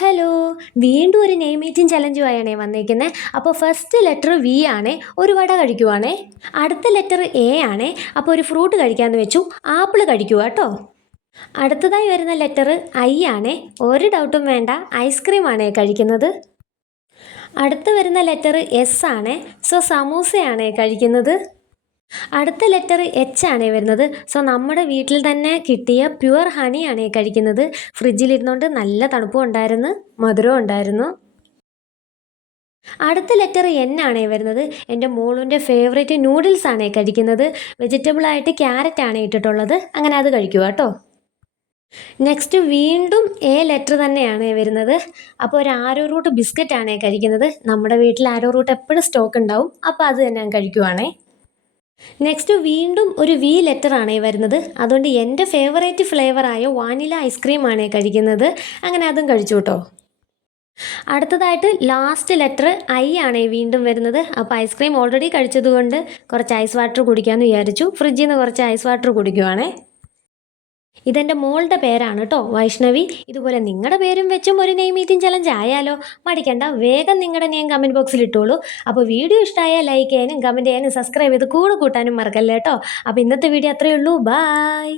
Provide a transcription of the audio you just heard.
Hello! വീണ്ടും ഒരു name meeting ചലഞ്ചുമായാണേ വന്നേക്കുന്നത്. അപ്പോൾ ഫസ്റ്റ് ലെറ്റർ വി ആണേ, ഒരു വട കഴിക്കുവാണേ. അടുത്ത ലെറ്റർ എ ആണേ, അപ്പോൾ ഒരു ഫ്രൂട്ട് കഴിക്കാമെന്ന് വെച്ചു, ആപ്പിൾ കഴിക്കുക കേട്ടോ. അടുത്തതായി വരുന്ന ലെറ്റർ ഐ ആണേ, ഒരു ഡൗട്ടും വേണ്ട, ഐസ്ക്രീമാണേ കഴിക്കുന്നത്. അടുത്ത് വരുന്ന ലെറ്റർ എസ് ആണേ, സോ സമൂസയാണേ കഴിക്കുന്നത്. അടുത്ത ലെറ്റർ എച്ച് ആണേ വരുന്നത്. സോ നമ്മുടെ വീട്ടിൽ തന്നെ കിട്ടിയ പ്യുവർ ഹണിയാണേ കഴിക്കുന്നത്. ഫ്രിഡ്ജിലിരുന്നുകൊണ്ട് നല്ല തണുപ്പും ഉണ്ടായിരുന്നു, മധുരവും ഉണ്ടായിരുന്നു. അടുത്ത ലെറ്റർ എൻ ആണേ വരുന്നത്. എൻ്റെ മോളുൻ്റെ ഫേവറേറ്റ് നൂഡിൽസ് ആണേ കഴിക്കുന്നത്. വെജിറ്റബിളായിട്ട് ക്യാരറ്റ് ആണേ ഇട്ടിട്ടുള്ളത്, അങ്ങനെ അത് കഴിക്കുക കേട്ടോ. നെക്സ്റ്റ് വീണ്ടും എ ലെറ്റർ തന്നെയാണ് വരുന്നത്. അപ്പോൾ ഒരു ആരോ റൂട്ട് ബിസ്ക്കറ്റ് ആണേ കഴിക്കുന്നത്. നമ്മുടെ വീട്ടിൽ ആരോ റൂട്ട് എപ്പോഴും സ്റ്റോക്ക് ഉണ്ടാവും, അപ്പോൾ അത് തന്നെ ഞാൻ കഴിക്കുവാണേ. നെക്സ്റ്റ് വീണ്ടും ഒരു വി ലെറ്റർ ആണേ വരുന്നത്. അതുകൊണ്ട് എൻ്റെ ഫേവറേറ്റ് ഫ്ലേവറായ വാനില ഐസ്ക്രീമാണ് കഴിക്കുന്നത്, അങ്ങനെ അതും കഴിച്ചു കേട്ടോ. അടുത്തതായിട്ട് ലാസ്റ്റ് ലെറ്റർ ഐ ആണേ വീണ്ടും വരുന്നത്. അപ്പോൾ ഐസ്ക്രീം ഓൾറെഡി കഴിച്ചതുകൊണ്ട് കുറച്ച് ഐസ് വാട്ടർ കുടിക്കാമെന്ന് വിചാരിച്ചു. ഫ്രിഡ്ജിൽ നിന്ന് കുറച്ച് ഐസ് വാട്ടർ കുടിക്കുവാണേ. ഇതെൻ്റെ മോളുടെ പേരാണ് കേട്ടോ, വൈഷ്ണവി. ഇതുപോലെ നിങ്ങളുടെ പേരും വെച്ചും ഒരു നെയിം മീറ്റിംഗ് ചലഞ്ച് ആയാലോ? മടിക്കണ്ട, വേഗം നിങ്ങളുടെ നെയിം കമൻറ്റ് ബോക്സിൽ ഇട്ടോളൂ. അപ്പോൾ വീഡിയോ ഇഷ്ടമായാൽ ലൈക്ക് ചെയ്യാനും കമൻറ്റ് ചെയ്യാനും സബ്സ്ക്രൈബ് ചെയ്ത് കൂടെ കൂട്ടാനും മറക്കല്ലേ കേട്ടോ. അപ്പോൾ ഇന്നത്തെ വീഡിയോ അത്രയേ ഉള്ളൂ. ബായ്.